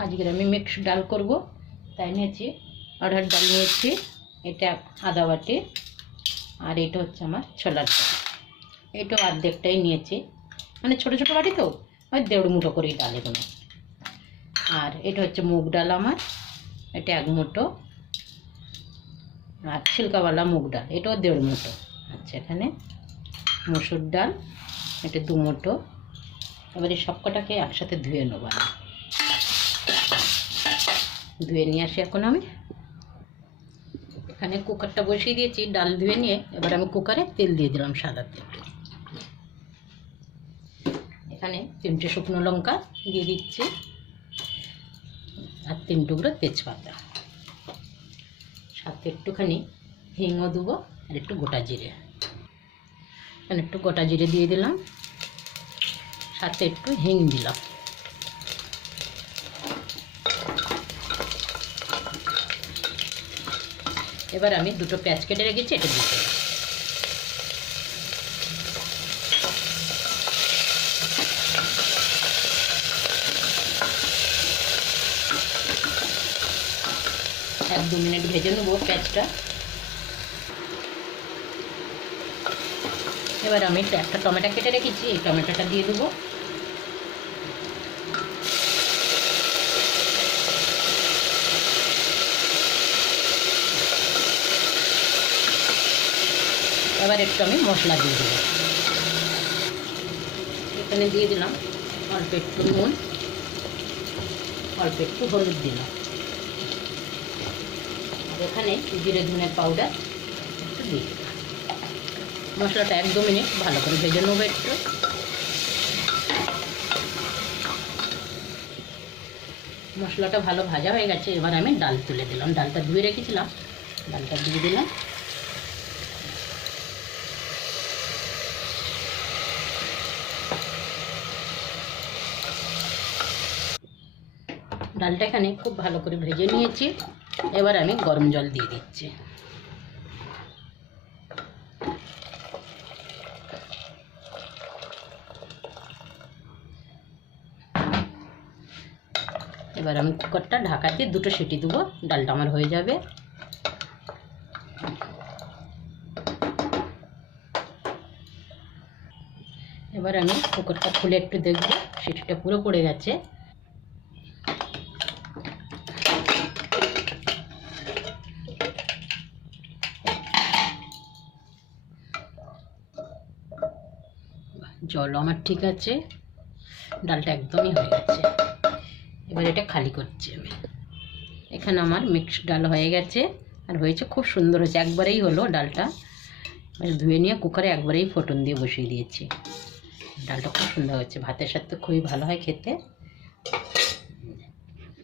আজকে আমি মিক্স ডাল করব, তাই নিয়েছি অড়হর ডাল নিয়েছি, এটা আদা বাটি, আর এটা হচ্ছে আমার ছোলার ডাল, এটা অর্ধেকটাই নিয়েছি, মানে ছোটো ছোটো বাটি তো ওই 1.5 মুঠো করেই ডাল এগুলো। আর এটা হচ্ছে মুগ ডাল আমার, এটা 1 মুঠো, আর ছিলকাওয়ালা মুগ ডাল এটাও 1.5 মুঠো। আচ্ছা, এখানে মসুর ডাল এটা 2 মুঠো। এবার এই সবকটাকে একসাথে ধুয়ে নেব, ধুয়ে নিয়ে আসি। এখন আমি এখানে কুকারটা বসিয়ে দিয়েছি ডাল ধুয়ে নিয়ে। এবার আমি কুকারে তেল দিয়ে দিলাম, সাদা তেল। এখানে 3টে শুকনো লঙ্কা দিয়ে দিচ্ছি, আর 3 টুকরো তেজপাতা, সাথে একটুখানি হিংও দেবো, আর একটু গোটা জিরে। এখানে একটু গোটা জিরে দিয়ে দিলাম, সাথে একটু হিং দিলাম। এবার আমি 2টো পেঁয়াজ কেটে রেখেছি, এটা দিয়ে দেবো। এক 2 মিনিট ভেজে নেবো পেঁয়াজটা। এবার আমি একটা টমেটো কেটে রেখেছি, এই টমেটোটা দিয়ে দেবো। এবার একটু আমি মশলা দিয়ে দেবো। এখানে দিয়ে দিলাম অল্প একটু নুন, অল্প একটু হলুদ দিলাম, আর এখানে জিরে ধনের পাউডার একটু দিয়ে দিলাম। মশলাটা 1-2 মিনিট ভালো করে ভেজে নেবো একটু। মশলাটা ভালো ভাজা হয়ে গেছে, এবার আমি ডাল তুলে দিলাম। ডালটা ধুয়ে রেখেছিলাম, ডালটা দিয়ে দিলাম। ডালটা এখানে খুব ভালো করে ভেজে নিয়েছি। এবার আমি গরম জল দিয়ে দিচ্ছি। এবার আমি কুকারটা ঢাকা দিয়ে 2টো সিটি দেবো, ডালটা আমার হয়ে যাবে। এবার আমি কুকারটা খুলে একটু দেখব, সিটিটা পুরো পড়ে গেছে। জল আমার ঠিক আছে, ডালটা একদমই হয়ে গেছে। এবার এটা খালি করছি আমি। এখানে আমার মিক্স ডাল হয়ে গেছে, আর হয়েছে খুব সুন্দর হয়েছে। একবারেই হলো ডালটা, ধুয়ে নিয়ে কুকারে একবারেই ফোটন দিয়ে বসিয়ে দিয়েছি। ডালটা খুব সুন্দর হয়েছে, ভাতের সাথে খুবই ভালো হয় খেতে।